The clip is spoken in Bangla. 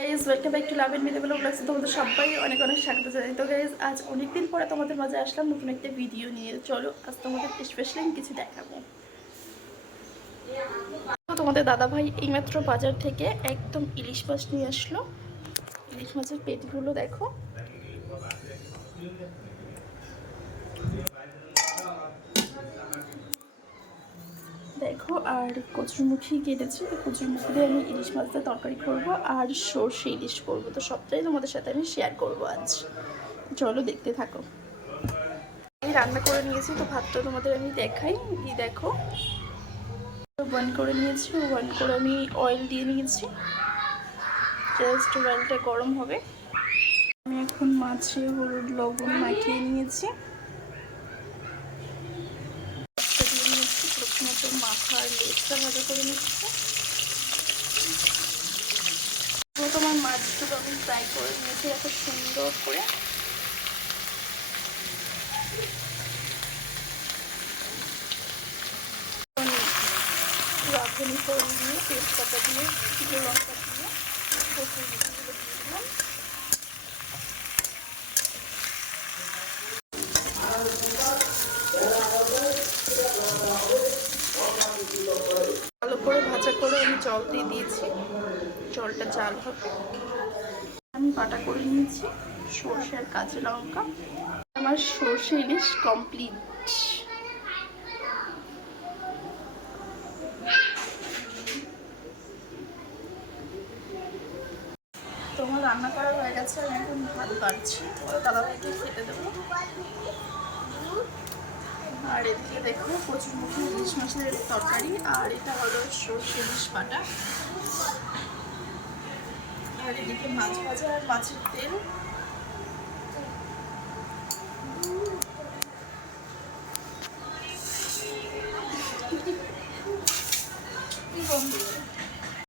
Guys welcome back to love and mealable blogs তোমাদের সবাই অনেক অনেক স্বাগত জানাই। তো গাইজ আজ অনেকদিন পরে তোমাদের মাঝে আসলাম নতুন একটা ভিডিও নিয়ে। চলো, আজ তোমাদের স্পেশালি কিছু দেখাবো। তোমাদের দাদা ভাই এইমাত্র বাজার থেকে একদম ইলিশ মাছ নিয়ে আসলো। ইলিশ মাছের পেটগুলো দেখো। দেখো, আর কচুরমুখী কেটেছি, তো কচুরমুখী দিয়ে আমি ইলিশ মাছটা তরকারি করব আর সর্ষে ইলিশ করব। তো সবটাই তোমাদের সাথে আমি শেয়ার করব আজ। চলো দেখতে থাকো। আমি রান্না করে নিয়েছি, তো ভাতটা তোমাদের আমি দেখাই। এই দেখো। ওয়ান করে নিয়েছি ওয়ান করে আমি অয়েল দিয়ে নিয়েছি। জাস্ট অয়েলটা গরম হবে। আমি এখন মাছে হলুদ, লবণ মাখিয়ে নিয়েছি মাছটা দিয়ে নিচ্ছি মাথার লেজটা ভাজা করে নিচ্ছি। তোমার মাছগুলো আমি ফ্রাই করে নিয়েছি, এত সুন্দর করে। রাঁধুনি ফোড়ন দিয়ে তেজপাতা দিয়ে, শুকনো লঙ্কা দিয়ে মুখিগুলো দিয়ে দিলাম ভালো করে ভাজা করে আমি জল দিয়ে দিয়েছি। জলটা জাল হবে। আমি বাটা করে নিয়েছি সর্ষে আর কাঁচা লঙ্কা। আমার সর্ষে ইলিশ কমপ্লিট তোমার রান্না করা হয়ে গেছে, আমি এখন ভাত বাড়ছি। দাদাভাইকে খেতে দেবো। আর এদিকে দেখো কচুরমুখী ইলিশ মাছের তরকারি, আর এটা হলো সর্ষে ইলিশ পাটা আর এদিকে মাছ ভাজা আর মাছের তেল।